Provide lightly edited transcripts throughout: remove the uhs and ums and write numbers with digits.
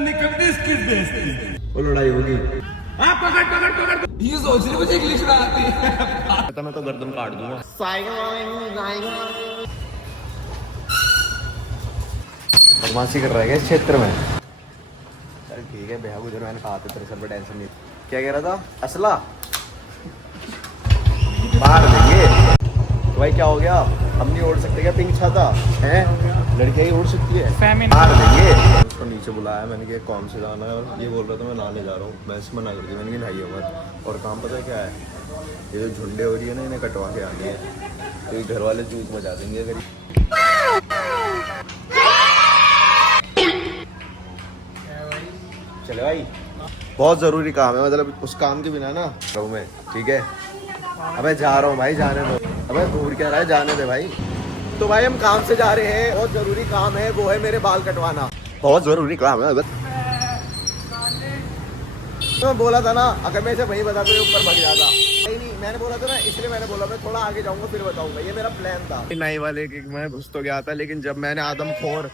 सोने का बिस्किट बेचती। वो लड़ाई होगी। हाँ पकड़ पकड़ पकड़, ये सोच रही मुझे इंग्लिश ना आती है। पता मैं तो गर्दन काट दूंगा। बदमाशी कर रहा है क्या इस क्षेत्र में? चल ठीक है, बेहा गुजर मैंने कहा था तेरे सर पे टेंशन नहीं। क्या कह रहा था? असला मार देंगे। तो भाई क्या हो गया? हम नहीं उड़ सकते क्या पिंक छाता है? लड़कियां ही उड़ सकती है, मार देंगे। उसको नीचे बुलाया मैंने कि कौन से जाना है, और ये बोल रहा था मैं नहाने जा रहा हूँ। मैं इससे मना कर दी, मैंने कि नहाइए मत। और काम पता है क्या है? ये जो झुंडे हो रही है ना, इन्हें कटवा के आनी है, तो ये घर वाले जूत बजा देंगे अगर। चले भाई, बहुत जरूरी काम है, मतलब उस काम के बिना ना रहूँ मैं, ठीक है? अबे जा रहा हूँ भाई, जाने दो। अबे घूर क्या रहा है, जाने दे भाई। तो भाई हम काम से जा रहे हैं, बहुत जरूरी काम है, वो है मेरे बाल कटवाना। बहुत जरूरी काम है। अगर तो मैं बोला था ना, अगर मैं इसे वहीं बता तो ऊपर भग जाता। नहीं, मैंने बोला था ना, इसलिए मैंने बोला मैं थोड़ा आगे जाऊंगा फिर बताऊंगा, ये मेरा प्लान था। नई वाले के मैं घुस तो गया था, लेकिन जब मैंने आदमखोर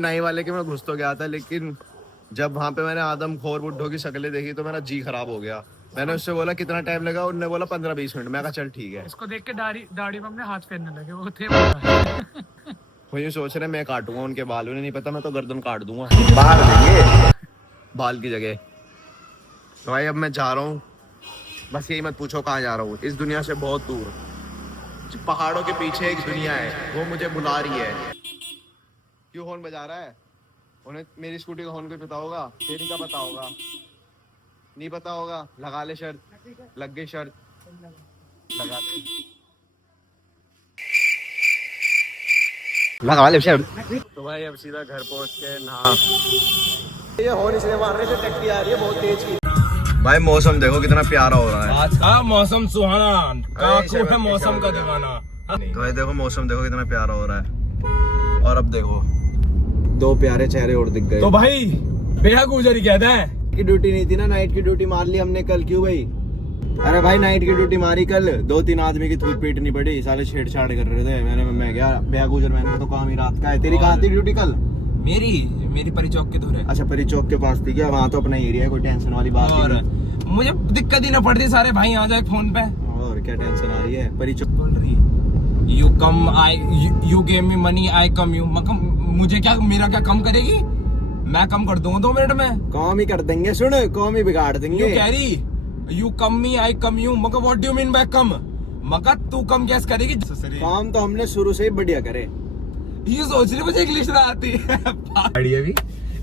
नई वाले के मैं घुस तो गया था, लेकिन जब वहाँ पे मैंने आदमखोर बुड्ढों की शक्लें देखी तो मेरा जी खराब हो गया। मैंने उससे बोला कितना टाइम लगा, उन्होंने बोला 15-20 मिनट। मैं कहा चल ठीक है। इसको देख के दाढ़ी में अपने हाथ फेरने लगे, वो थे वो यूँ सोच रहे मैं काटूंगा उनके बाल, उन्हें नहीं पता मैं तो गर्दन काट दूंगा, मार देंगे बाल की जगह। तो भाई अब मैं जा रहा हूँ, बस यही मत पूछो कहाँ जा रहा हूँ, इस दुनिया से बहुत दूर। पहाड़ों के पीछे एक दुनिया है, वो मुझे बुला रही है। क्यों हॉर्न बजा रहा है? उन्हें मेरी स्कूटी का हॉर्न कोई पता होगा? तेरी का पता होगा? नहीं पता होगा? लगा ले शर्त, लग गई शर्त, लगा ले शर्त। तो भाई अब सीधा घर पहुंच के नहा। ये हॉर्न इसलिए मार रहे थे, टट्टी आ रही है बहुत तेज की। भाई मौसम देखो कितना प्यारा हो रहा है आज का मौसम सुहाना, काकू है मौसम का दीवाना। तो भाई देखो मौसम देखो कितना प्यारा हो रहा है। और अब देखो दो प्यारे चेहरे और दिख गए। तो भाई बेहा गुजरी कहता है की ड्यूटी नहीं थी ना, नाइट की ड्यूटी मार ली हमने कल। क्यों भाई? अरे भाई नाइट की ड्यूटी मारी कल, 2-3 आदमी की थूक पीटनी पड़ी, साले छेड़छाड़ कर रहे थे। मैं गया बेहा गुजर, मैंने तो काम ही रात का है। तेरी कहाँ थी ड्यूटी कल? मेरी परी चौक के दूर है। अच्छा परी चौक के पास थी क्या? वहाँ तो अपना एरिया है, कोई टेंशन वाली बात और नहीं। मुझे दिक्कत ही ना पड़ती, सारे भाई आ जाए फोन पे। और क्या टेंशन आ रही है? परी चौक बोल रही है you come you gave me money I come you. मुझे क्या, मेरा क्या कम करेगी? मैं कम कर दूंगा 2 मिनट में। काम ही कर देंगे, सुन काम ही बिगाड़ देंगे। यू कह रही you come me I come you, मगर what do you mean by come? मगर तू कम कैसे करेगी? काम तो हमने शुरू से ही बढ़िया करे। ये सोच रही मुझे इंग्लिश ना आती है। गाड़ी अभी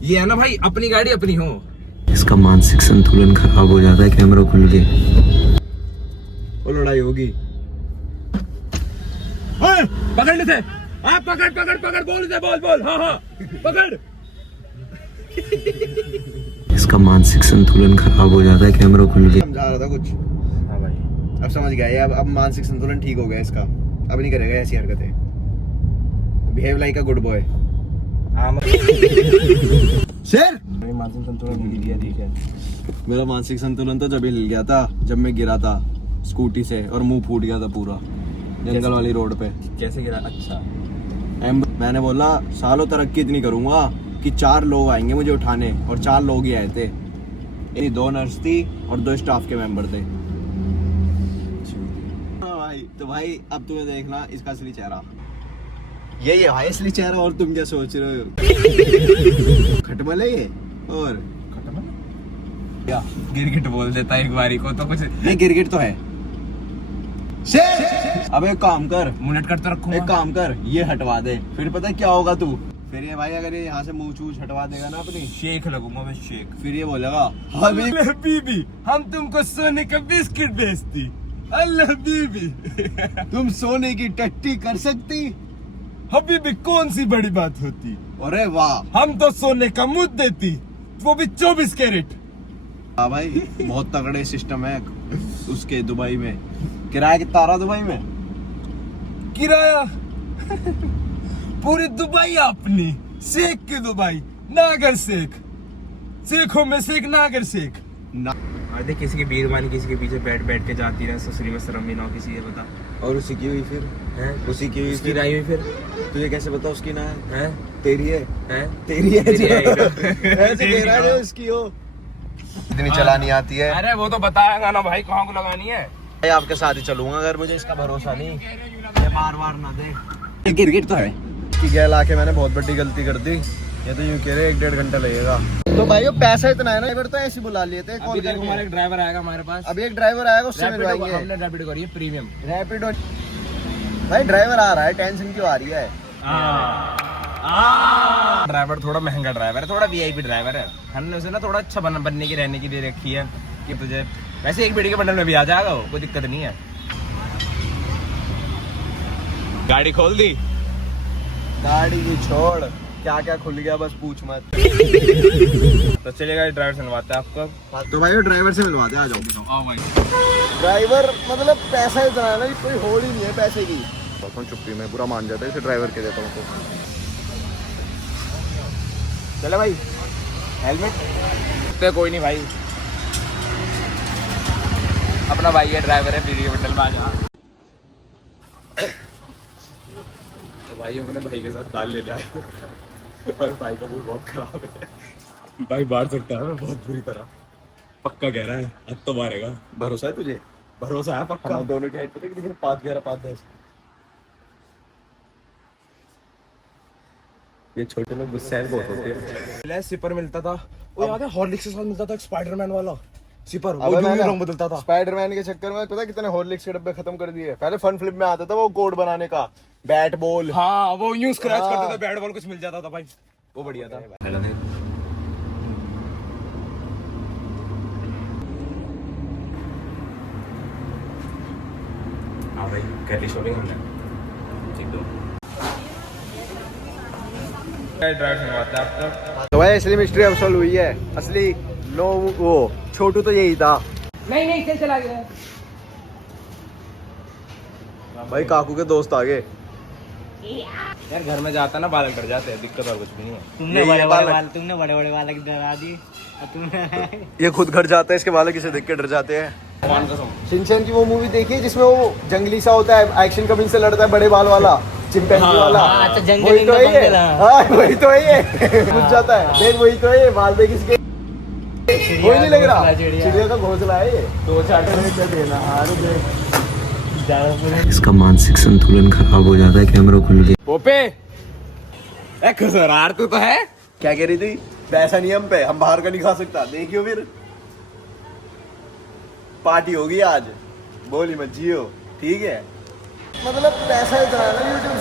ये है ना भाई, अपनी गाड़ी अपनी हो। इसका मानसिक संतुलन खराब हो जाता है कैमरा खुल के। वो लड़ाई होगी। पकड़ लेते, हाँ पकड़ पकड़ पकड़, बोल हाँ पकड़। इसका मानसिक संतुलन खराब हो जाता है कैमरा खुल के। समझा रहा था कुछ। हाँ भाई अब समझ गया ये, अब मानसिक संतुलन ठीक हो गया इसका, अब नहीं करेगा ऐसी हरकतें। Behave like a good boy. शेर मानसिक संतुलन हिल गया, ठीक है? मेरा मानसिक संतुलन तो जब हिल गया था जब मैं गिरा था स्कूटी से और मुंह फूट गया था पूरा जंगल वाली रोड पे। कैसे गिरा? अच्छा मैंने बोला सालों तरक्की इतनी करूंगा कि 4 लोग आएंगे मुझे उठाने, और 4 लोग ही आए थे। 2 नर्स थी और 2 स्टाफ के मेंबर थे। भाई तो भाई अब तुम्हें देखना इसका असली चेहरा, यही है भाई असली चेहरा। और तुम क्या सोच रहे हो? खटमल है ये। और क्या गिरगिट बोल देता एक बारी को तो कुछ नहीं, गिरगिट तो है। अब एक काम कर, मुनट करते रखो। एक काम कर, ये हटवा दे, फिर पता है क्या होगा तू? फिर ये भाई अगर ये यहाँ से मुंह चूछ हटवा देगा ना अपनी, शेख लगूंगा मैं, शेख। फिर ये बोलेगा अल्लाह बीबी हम तुमको सोने का बिस्किट बेचती। अल्लाह बीबी तुम सोने की टट्टी कर सकती? हबीबी कौन सी बड़ी बात होती? अरे वाह, हम तो सोने का मुद्द देती, वो भी 24 कैरेट। हाँ भाई बहुत तगड़े सिस्टम है उसके दुबई में। किराया कितना आ रहा दुबई में? किराया पूरी दुबई अपनी, शेख की दुबई, नागर शेख, शेखों में शेख, नागर शेख। देख किसी की बीरबानी किसी के पीछे बैठ बैठ के जाती रहे, ससुरी में शर्म भी ना हो किसी ये बता। और उसी की हुई फिर हैं उसी की हुई उसकी फिर राई हुई फिर तुझे कैसे पता उसकी ना है हैं तेरी है हैं तेरी है तेरी है जो- ही ना। ऐसे कह रहा है जो उसकी हो इतनी चलानी आती है अरे वो तो बताएगा ना भाई कहाँ को लगानी है। भाई आपके साथ ही चलूंगा अगर मुझे इसका भरोसा नहीं ये बार बार ना दे गिरगिट तो है कि गैल आके मैंने बहुत बड़ी गलती कर दी ये तो यूं कह रहे 1-1.5 घंटा लगेगा तो भाई वो पैसा इतना है ना ड्राइवर तो ऐसे बुला लिए थे कॉल करके हमारा एक ड्राइवर आएगा हमारे पास। अभी एक ड्राइवर आएगा उससे रैपिडो मिलवाएंगे हमने रैपिडो करी है प्रीमियम। रैपिडो भाई ड्राइवर आ रहा है टेंशन क्यों आ रही है ड्राइवर थोड़ा महंगा ड्राइवर है, थोड़ा वीआईपी ड्राइवर है। हमने उसे ना थोड़ा अच्छा बनने की रहने की दे रखी है कि तुझे वैसे एक बेटी के बंडल में भी आ जाएगा वो, कोई दिक्कत नहीं है। गाड़ी खोल दी गाड़ी की छोड़ क्या क्या खुल गया बस पूछ मत तो चलेगा ड्राइवर से मिलवाते हैं आपको। तो भाई वो ड्राइवर से मिलवाते आ जाओ आओ भाई। ड्राइवर मतलब पैसा इतना है ना कि कोई होड़ ही नहीं है पैसे की चुप्पी में पूरा मान जाता है इसे ड्राइवर के देता हूँ तो चले भाई हेलमेट तो कोई नहीं भाई, अपना भाई है ड्राइवर है बीड़ी के बंडल में आ जा। तो भाई अपने भाई के साथ दाल ले जाए और भाई का मूड बहुत खराब है भाई, मार सकता है बहुत बुरी तरह, पक्का कह रहा है अब तो मारेगा। भरोसा है तुझे भरोसा है पक्का। हम दोनों की हाइट पता है कितनी 5'11" 5'10" ये छोटे लोग गुस्सैल बहुत होते हैं। पहले सिपर मिलता था वो याद है, हॉर्लिक्स के साथ मिलता था एक स्पाइडरमैन वाला सिपर, अबे वो मैंने यूं रंग बदलता था। स्पाइडरमैन के चक्कर में पता है कितने हॉर्लिक्स के डब्बे खत्म कर दिए। पहले फन फ्लिप में आता था वो कोड बनाने का बैट बॉल हाँ वो यूं स्क्रैच हाँ। करते थे, बैट बॉल कुछ मिल जाता था भाई, वो बढ़िया था। हाँ भाई कर ली शॉपिंग हमने, ठीक दो ड्राइव सुनवाते हैं आपको। तो भाई असली मिस्ट्री अब सॉल्व हुई है। असली नो वो छोटू तो यही था नहीं चल चला गया भाई काकू के दोस्त आ गए। यार घर में जाता ना बाल कट जाते हैं, दिक्कत और कुछ भी नहीं है। तुमने बड़े बड़े बाल डरा दिए ये खुद घर जाता है इसके बाल किसे देख के डर जाते हैं। भगवान कसम शिनचैन की वो मूवी देखी है जिसमें वो जंगली सा होता है एक्शन कमिंग से लड़ता है बड़े बाल वाला चिंपैंजी वाला वही तो है ये। हाँ वही तो है ये घुस जाता है देख वही तो है ये बाल देख इसके वही नहीं लग रहा चिड़िया का घोंसला है ये 2-4 क्या देना इसका मानसिक संतुलन खराब हो जाता है कैमरा खुल के। पोपे ए खसरार तू तो है। क्या कह रही थी पैसा नहीं हम पे हम बाहर का नहीं खा सकता देखियो फिर पार्टी होगी आज बोली मत जियो ठीक है मतलब पैसा इतना है ना यूट्यूब से